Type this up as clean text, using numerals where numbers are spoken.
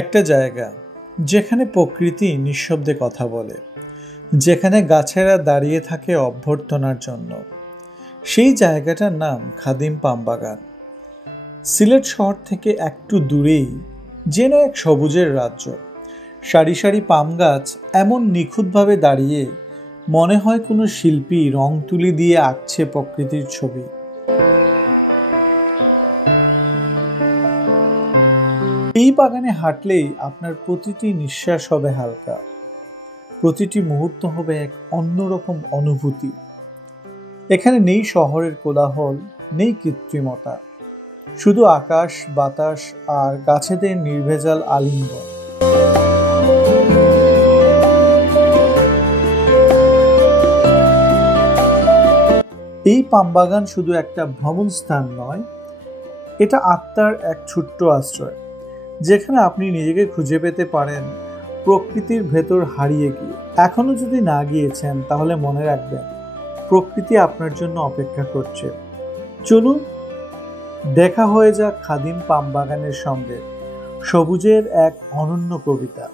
একটা জায়গা যেখানে প্রকৃতি নিঃশব্দে কথা বলে, যেখানে গাছেরা দাঁড়িয়ে থাকে অভ্যর্থনার জন্য। সেই জায়গাটার নাম খাদিম পাম বাগান। সিলেট শহর থেকে একটু দূরেই যেন এক সবুজের রাজ্য। সারি সারি পাম গাছ এমন নিখুঁতভাবে দাঁড়িয়ে, মনে হয় কোনো শিল্পী রং তুলি দিয়ে আঁকছে প্রকৃতির ছবি। এই বাগানে হাঁটলেই আপনার প্রতিটি নিঃশ্বাস হবে হালকা, প্রতিটি মুহূর্ত হবে এক অন্যরকম অনুভূতি। এখানে নেই শহরের কোলাহল, নেই কৃত্রিমতা, শুধু আকাশ, বাতাস আর গাছেদের নির্ভেজাল আলিঙ্গন। এই পাম বাগান শুধু একটা ভ্রমণ স্থান নয়, এটা আত্মার এক ছোট্ট আশ্রয়, যেখানে আপনি নিজেকে খুঁজে পেতে পারেন প্রকৃতির ভেতর হারিয়ে গিয়ে। এখনো যদি না গিয়েছেন তাহলে মনে রাখবেন, প্রকৃতি আপনার জন্য অপেক্ষা করছে। চলুন দেখা হয়ে যাক খাদিম পাম বাগানের সঙ্গে সবুজের এক অনন্য কবিতা।